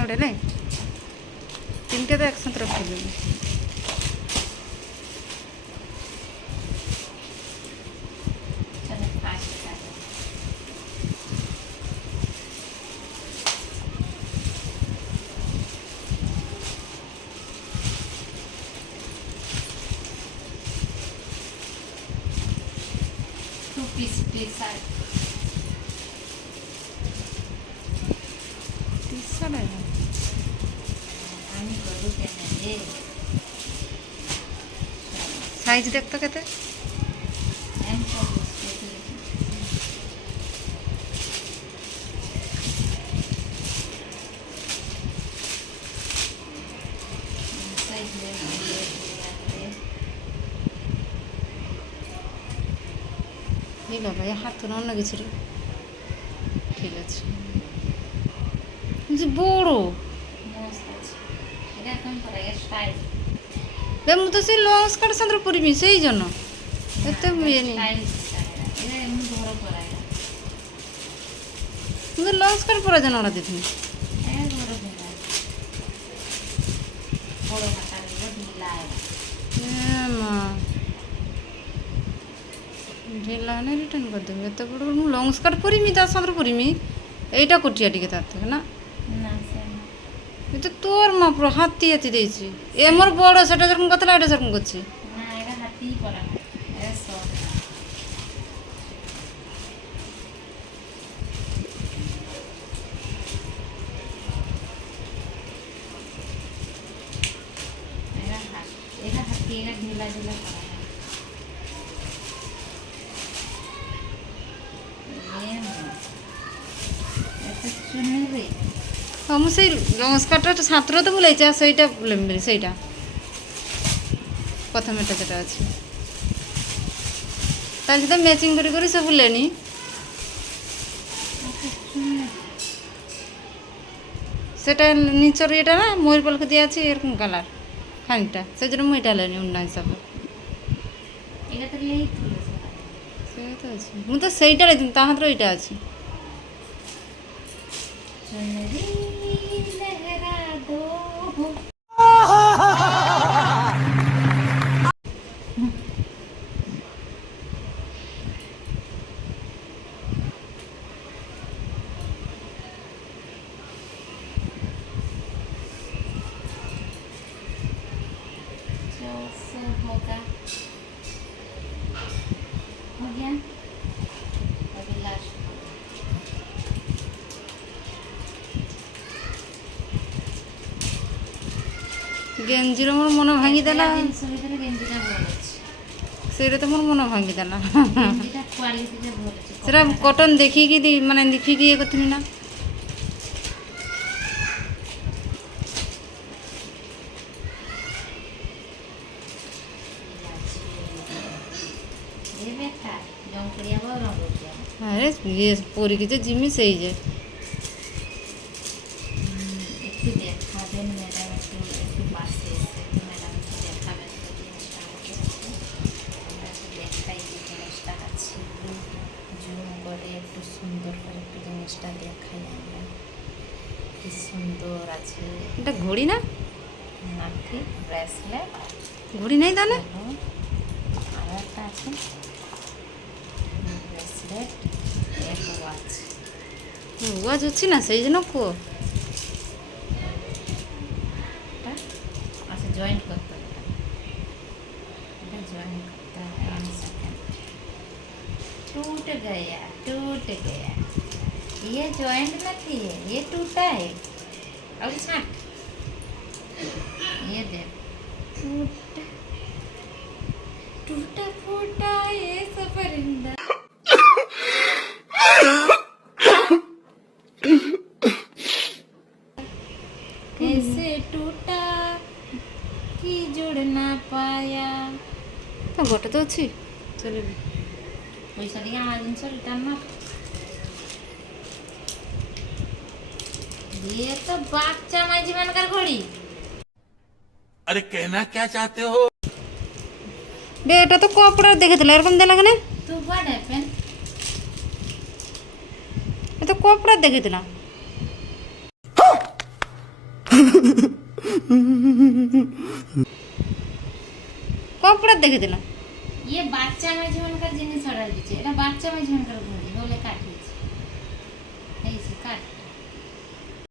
ଗୋଟେ ନାଇଁ ତିନିଟା ତ একসাথে ରଖିଦେବି। সাইজ দেখতো কেতে এই বাবা এই হাত তো অন্য কিছু রে ঠিক আছে বড় ମୁଁ ତ ସେଇ ଲଙ୍ଗ ସ୍କର୍ଟ ସାଙ୍ଗରେ ପୁରିମି ସେଇ ଜন্য ଏତେ ଇଏ ନି ମୁଁ ତ ଲଙ୍ଗ ସ୍କର୍ଟ ପୁରା ଜଣ ଅର୍ଡ଼ର ଦେଇଥିଲି ढिला नहीं रिटर्न कर देंगे एत बड़ मु लंग स्कर्ट पुरीमी ता साथ पुरीमी एटा कोटिया टिके तार थे ना ये तो तोर माप हाथी हाथी देछि ए मोर बड़ सेटा जरकम कतला एटा जरकम करछि ना एटा हाथी परा ए सॉफ्ट एटा हाथी एटा ढीला ढीला परा हाँ मुझे लंग स्कर्ट छात्र तो बुलाई सहीटा बुलेमी सहीटा प्रथम एटा जेटा अच्छे तार सहित मैचिंग करी सब बुलेनी सेटा नीचर ये ना मयूर पलक दिया एरकम कलर खानिकटा से जो मुझे लेनी उन्ना हिसाब से मुझे सहीटा लेती ता हाथ यहाँ अच्छी गेंजीर मोर मन भांगीदेला से तो मोर मन भांगीदेला से कटन देखिकी माने देखिकी ये करथिनी ना अरे ये पूरी की जिमी से ही जे এটা ঘড়ি না নাকি ব্রেসলেট ঘড়ি নাই তাহলে আর একটা আছে ব্রেসলেট এক ওয়াচ ওয়াচ হচ্ছে না সেই জন্য কো আচ্ছা জয়েন্ট করতে হবে এটা জয়েন্ট করতে হবে 1 सेकंड टूट गया ये जॉइंट नहीं है ये टूटा है अब छाट ये दे टूटा फूटा ये सफरिंदा कैसे टूटा कि जुड़ ना पाया तो गोटे तो अच्छी चलो पैसा टी आम जिन रिटर्न ना ये तो बाच्चा माई जीवन कर घोड़ी अरे कहना क्या चाहते हो बे এটা তো কপড়া দেখেছিল এরকম দেলা কেন तू व्हाट हैपन এটা কপড়া দেখেছিল কপড়া দেখে দিলাম ইয়ে বাচ্চা মাঝখানকার জিনিস অর্ডার দিচ্ছে, এটা বাচ্চা মাঝখানকার ঘড়ি হলে কাটিয়েছে, এই যে কাট